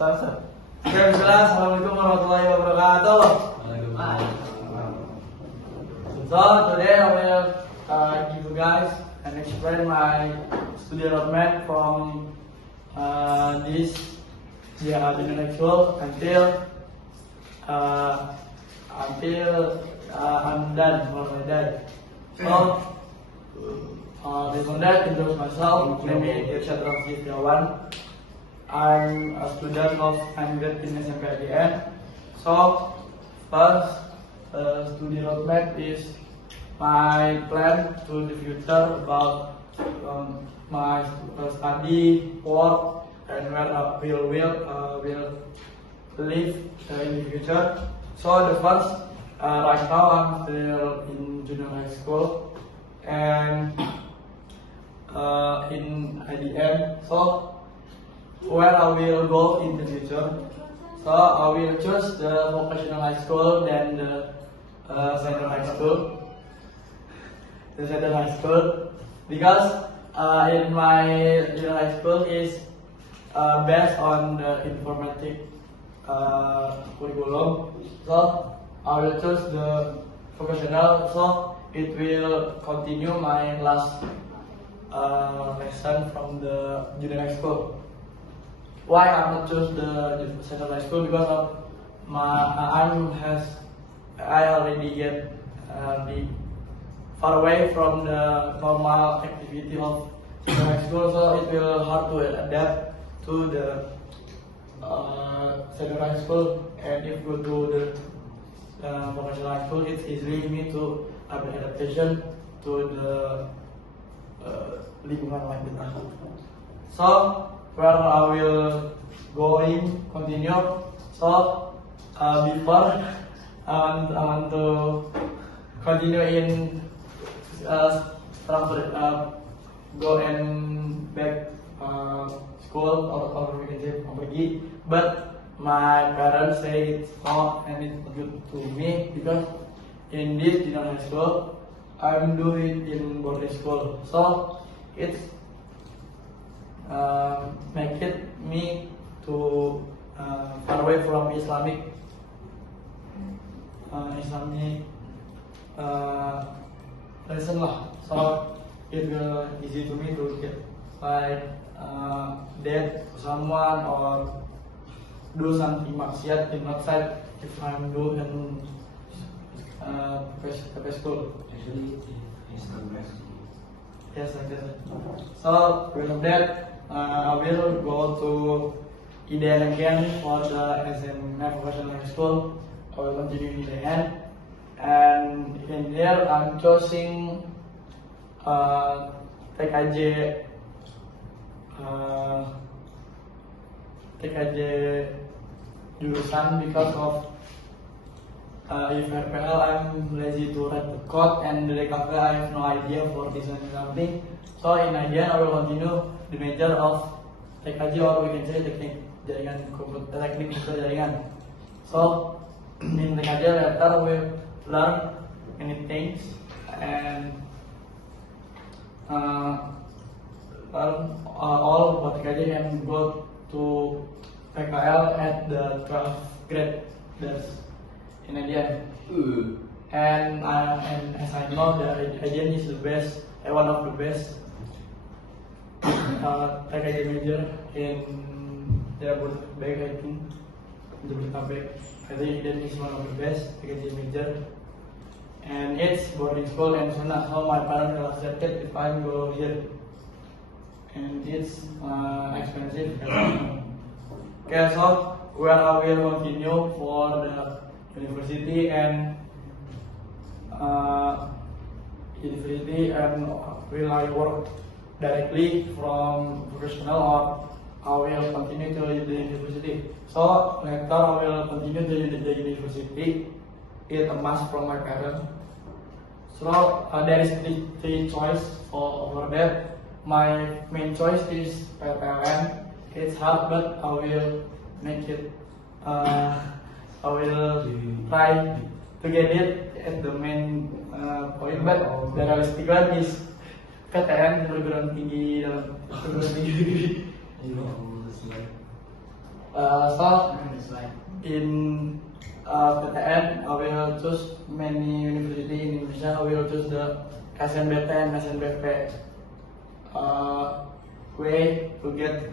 Start. Oke, bismillah. Assalamualaikum warahmatullahi wabarakatuh. So today I will give you guys and explain my study roadmap from this junior school until I'm done for my dad. So based on that, introduce myself. Name is Irsyad Raffi Setiawan. I'm a student of 100 in SMP ADN. So first, study roadmap is my plan to the future about my study, work, and where I will live in the future. So the first, right now I'm still in junior high school and in IDN. So where I will go in the future. So I will choose the vocational high school than the central high school. The central high school because in my junior high school is based on the informatic curriculum. So I will choose the vocational. So it will continue my last lesson from the junior high school. Why I not choose the central high school? Because of I already get be far away from the normal activity of central high school, so it will hard to adapt to the central high school. And if go to the vocational high school, it's easily me to have an adaptation to the lingkungan like that. So where I will continue. So before I want to continue in go and back school or we can say pergi, but my parents say it's not and it's good to me because in this junior high school I'm doing in boarding school, so it's make it me to far away from Islamic lesson lah. So it will easy to me to get like date someone or do something maksiat in outside if I'm doing school. Actually, it's the best. Yes, I guess. So because of that, I will go to IDN again for the SMF vocational high school. I will continue in IDN, and in here I'm choosing TKJ jurusan because of if RPL I'm lazy to write the code, and the DKV I have no idea for designing something. So in IDN I will continue the major of TKJ, or we can say teknik komputer jaringan. So in TKJ later we learn many things and learn all about TKJ and go to PKL at the 12th grade. That's in IDN. And as I know that IDN is the best, one of the best TKJ major in Jabodetabek, I think. I think that is one of the best TKJ major, and it's boarding school and Sunnah. So my parents will accept it if I go here, and it's expensive. Okay, so where I will continue for the university and will I work directly from professional, or I will continue to the university. So later I will continue to the university. It's a must from my parents. So there is three choice for that. My main choice is PTN. It's hard, but I will make it. I will try to get it at the main point. But the realistic one is PTN perguruan tinggi dalam perguruan tinggi negeri. So It's like in PTN, I will choose many university in Indonesia. I will choose the SNBTN, SNBP way to get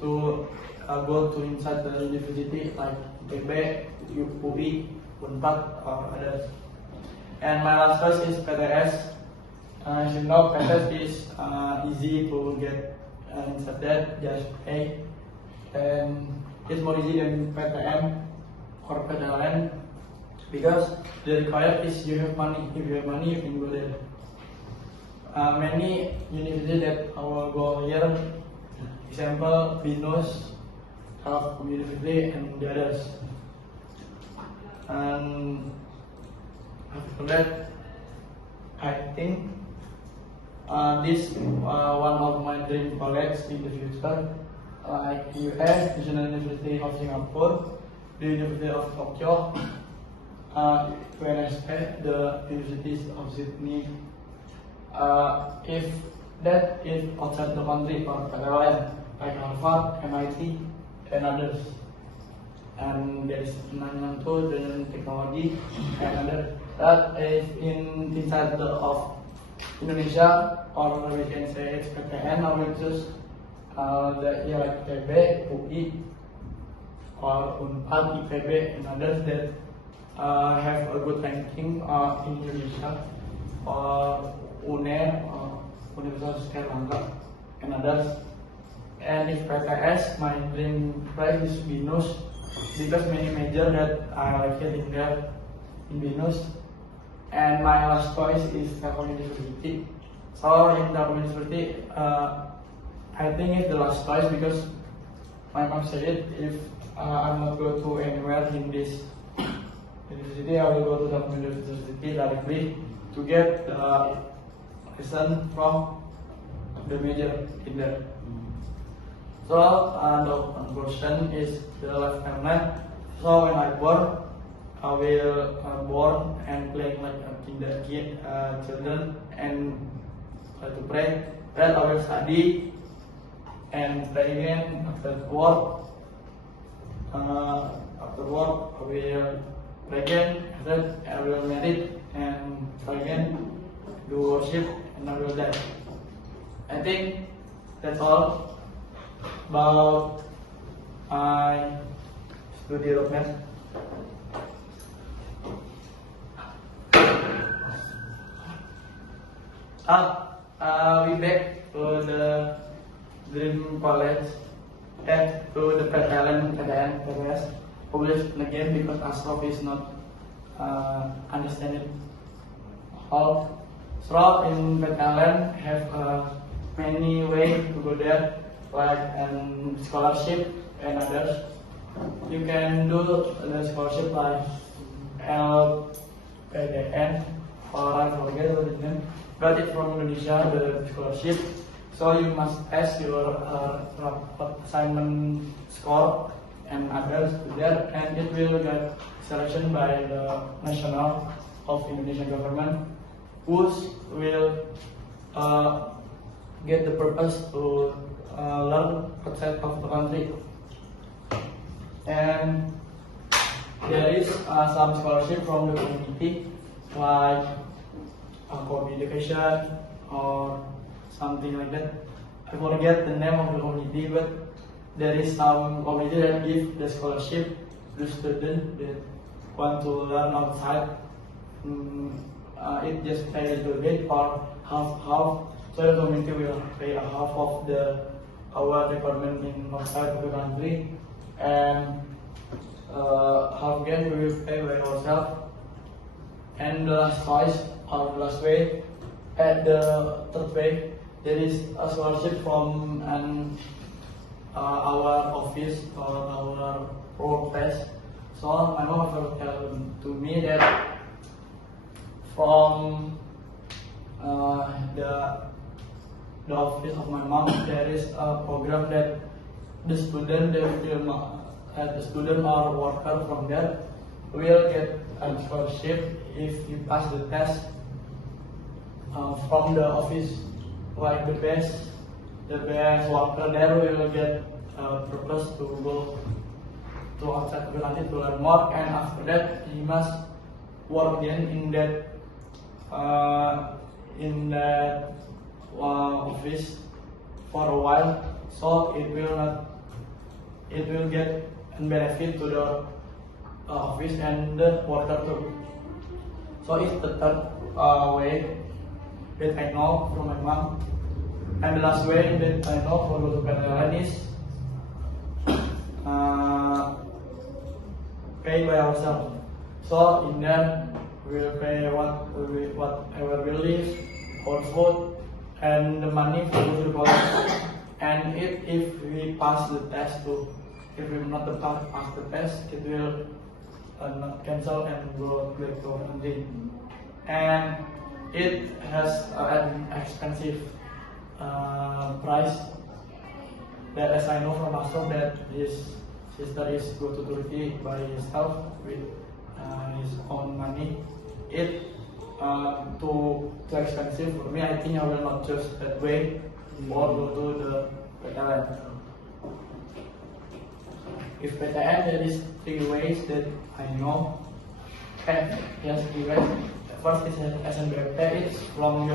go to inside the university like ITB, UI, Unpad, or others. And my last choice is PTS. As you know, PTS is easy to get inside that, just pay. And it's more easy than PTM or PTLN because the required is you have money. If you have money, you can go there. Many universities that I will go here, example, BINUS, University, and the others. And after that, I think this one of my dream colleges in the future, like US, National University of Singapore, the University of Tokyo, UNSP, the Universities of Sydney. If that is outside the country or PTLN, like Harvard, MIT, and others. And there is Nanyang too, the technology, and others. That is inside of Indonesia, or we can say it's PTN, or we choose the year like ITB, UI, or Unpad, IPB, and others that have a good ranking in Indonesia, or UNER, or Universitas Airlangga, and others. And if PTS, my dream place is BINUS, because many major that I like it in there in BINUS. And my last choice is Telkom University. So in Telkom University, I think it's the last choice because my mom said it, if I'm not go to anywhere in this university, I will go to Telkom University directly to get the lesson from the major in there. So the question is the lifetime plan. So when I born, I will born and play like a children and to pray. Then I will study and pray again after work. After work, I will pray again. Then I will marry and pray again, do worship, and I will die. I think that's all about my study roadmap. We back to the dream college and to the PTLN, PTN, PTS published again because Astrof is not understanding all. So in PTLN have many ways to go there, like scholarship and others. You can do the scholarship like LPDN or I forget what it means. Got it from Indonesia, the scholarship. So you must pass your assignment score and others there, and it will get selection by the national of Indonesian government, which will get the purpose to learn outside of the country. And there is some scholarship from the community, like co-education or something like that. I forget the name of the community, but there is some community that give the scholarship to students that want to learn outside. It just pay a little bit or half. So the community will pay a half of our requirement in outside of the country, and half again we will pay by ourselves. And the last choice or the last way, at the third way, there is a scholarship from our office or our workplace. So my mom will tell to me that from the office of my mom, there is a program that the student or worker from there will get a scholarship if you pass the test from the office. Like the best worker there will get purpose to go to outside of the country to learn more, and after that he must work again in that office for a while, so it will get a benefit to the office and the worker too. So it's the third way that I know from my mom. And the last way that I know for go to PTN is pay by ourselves. So in that we'll pay whatever we live, our food, and the money for go to the college. And if we pass the test too, if we not pass the test, it will not cancel and go back to our country. And it has an expensive price. That as I know from Asaf that his sister is go to Turkey by himself with his own money. It too expensive for me. I think I will not choose that way or go to the PTN. If PTN, there is 3 ways that I know. Yes, 3 ways. First is SNBMT. It's from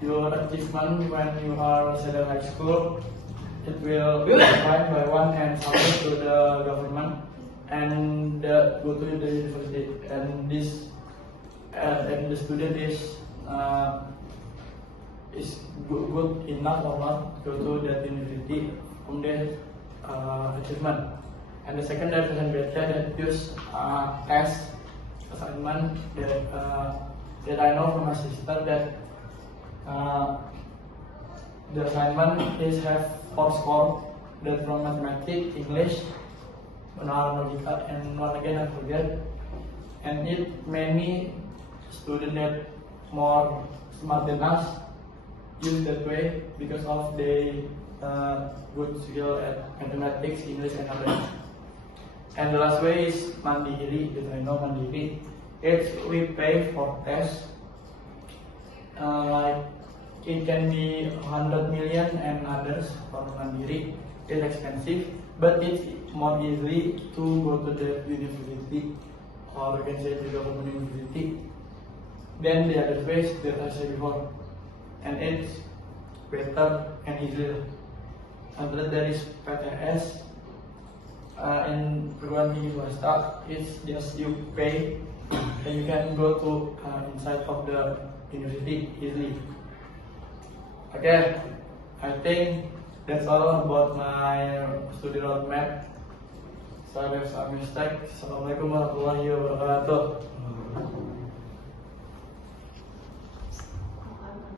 your achievement when you are still in high school. It will be defined by one and submit to the government and go to the university. And this and the student is good enough or not go to that university from the achievement. And the second is that use test assignment that I know from my sister that the assignment is have 4 score, that from mathematics, English, logical, and one again I forget. And it many students that more smart than us use that way because of they good skill at mathematics, English, and other. And the last way is Mandiri. That I know Mandiri. It's we pay for test. Like it can be 100 million and others for Mandiri. It's expensive, but it's more easy to go to the university, or you can say the government university, than the other ways that I said before. And it's better and easier. And then there is PTS. In perguruan tinggi swasta, it's just you pay and you can go to inside of the university easily. Okay, I think that's all about my study roadmap. So there's a mistake. Assalamualaikum warahmatullahi wabarakatuh.